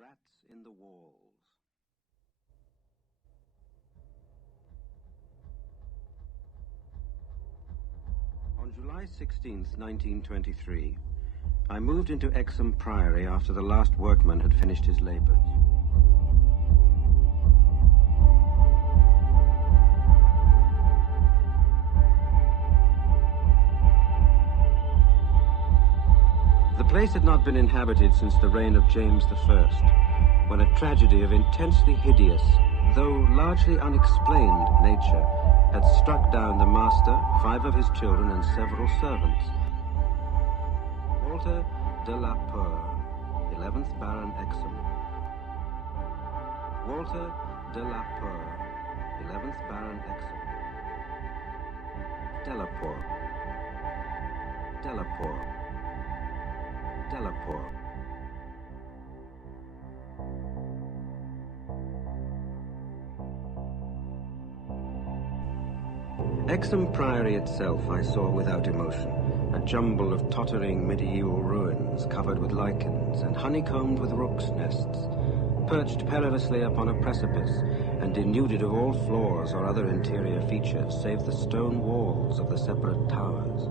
Rats in the Walls. On July 16th, 1923, I moved into Exham Priory after the last workman had finished his labors. The place had not been inhabited since the reign of James I, when a tragedy of intensely hideous, though largely unexplained nature had struck down the master, 5 of his children, and several servants. Walter de la Peur, 11th Baron Exham. Walter de la Peur, 11th Baron Exham. Delaporte. Delaporte. Delaporte. Exham Priory itself I saw without emotion, a jumble of tottering medieval ruins covered with lichens and honeycombed with rooks' nests, perched perilously upon a precipice and denuded of all floors or other interior features save the stone walls of the separate towers.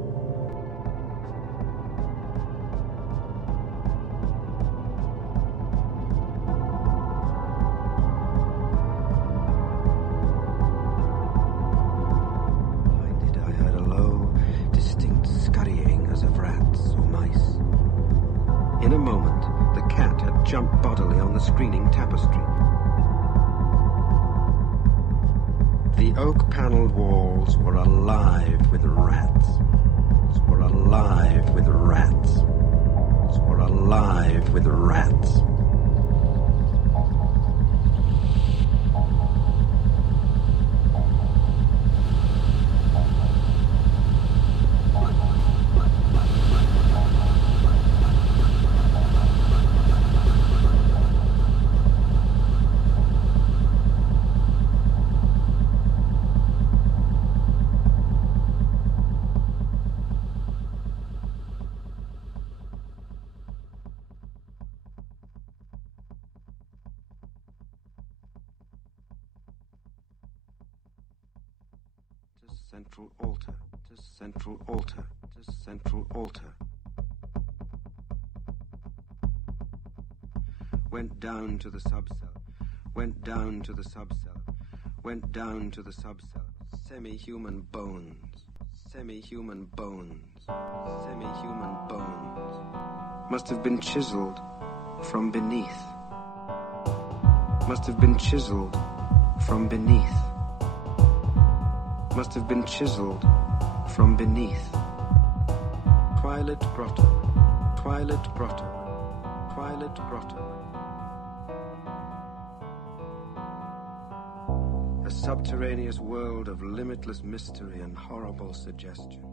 In a moment, the cat had jumped bodily on the screening tapestry. The oak-paneled walls were alive with rats. Were alive with rats. Were alive with rats. Central altar, to central altar, to central altar. Went down to the subcell, went down to the subcell, went down to the subcell. Semi-human bones, semi-human bones, semi-human bones. Must have been chiseled from beneath. Must have been chiseled from beneath. Must have been chiseled from beneath. Twilight grotto, twilight grotto, twilight grotto. A subterraneous world of limitless mystery and horrible suggestion.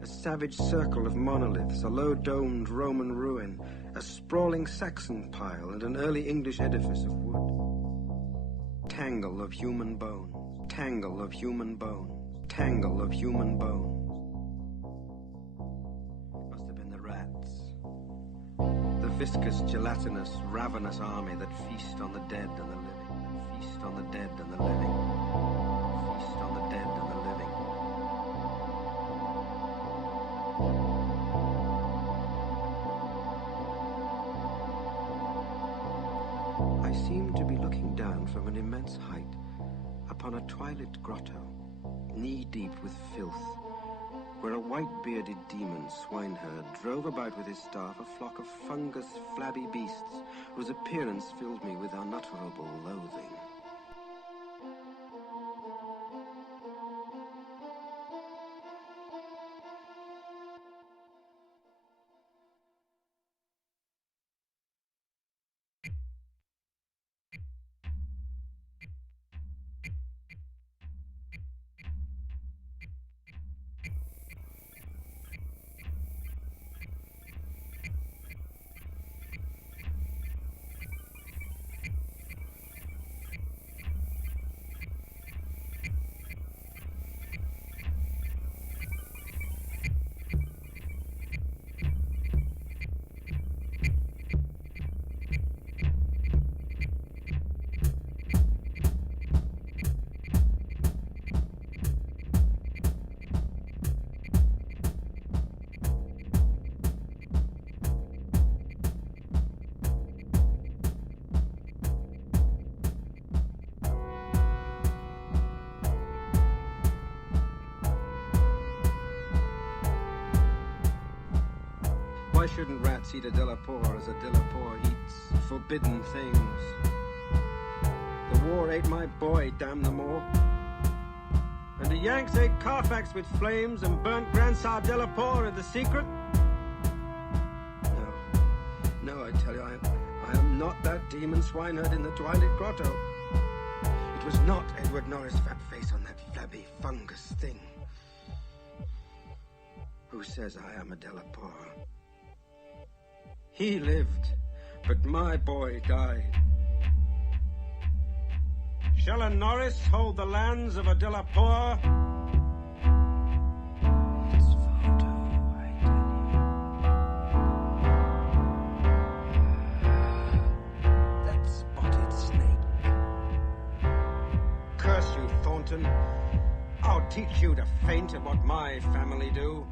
A savage circle of monoliths, a low-domed Roman ruin, a sprawling Saxon pile, and an early English edifice of wood. Tangle of human bones, tangle of human bones. Tangle of human bones. Must have been the rats. The viscous, gelatinous, ravenous army that feast on the dead and the living, that feast on the dead and the living, feast on the dead and the living. I seemed to be looking down from an immense height upon a twilight grotto, knee-deep with filth, where a white-bearded demon swineherd drove about with his staff a flock of fungus, flabby beasts whose appearance filled me with unutterable loathing. Why shouldn't rats eat a Delapour as a Delapour eats forbidden things? The war ate my boy, damn them all. And the Yanks ate Carfax with flames and burnt Grandsire Delapour in the secret? No, I tell you, I am not that demon swineherd in the Twilight Grotto. It was not Edward Norris' fat face on that flabby fungus thing. Who says I am a Delapour? He lived, but my boy died. Shall a Norris hold the lands of a Delapour? This photo, I tell you. That spotted snake. Curse you, Thornton. I'll teach you to faint at what my family do.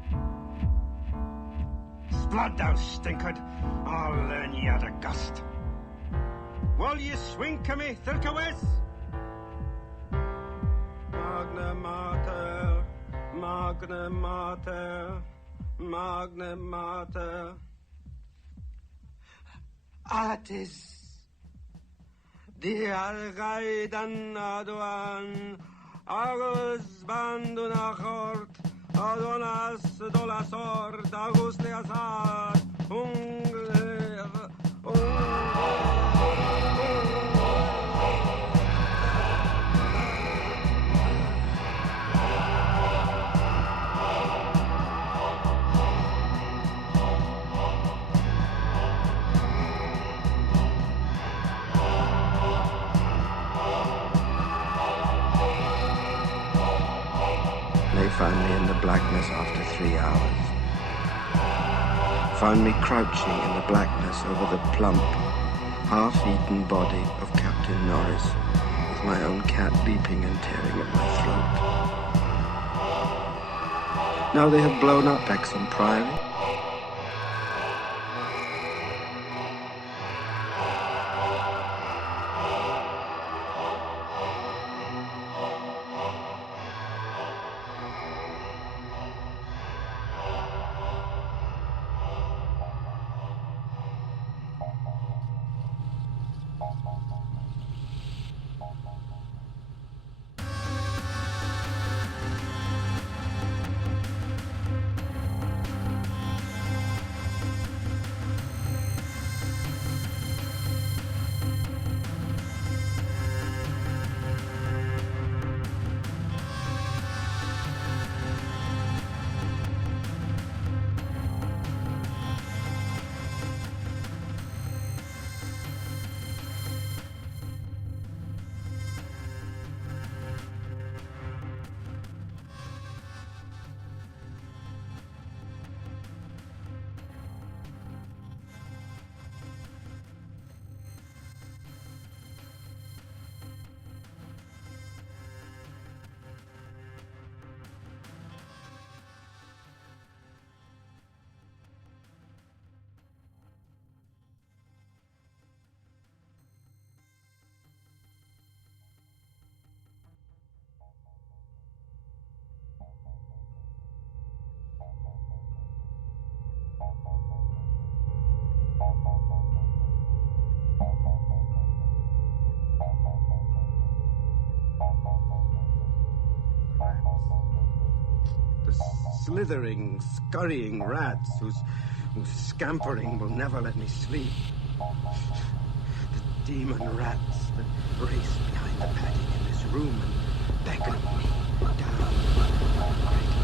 Sblood, thou stinkard. I'll learn ye how to gust. Will ye swing to me, Thilkawes? Magna Mater, Magna Mater, Magna Mater. Atis, Diargaidan Aduan, Agus Bandunachort, Adonas Dolasort, Agus Leasar, They found me in the blackness after 3 hours. Found me crouching in the blackness over the plump, half-eaten body of Captain Norris, with my own cat leaping and tearing at my throat. Now they have blown up Exham Priory. Slithering, scurrying rats whose scampering will never let me sleep. The demon rats that race behind the padding in this room and beckon me down.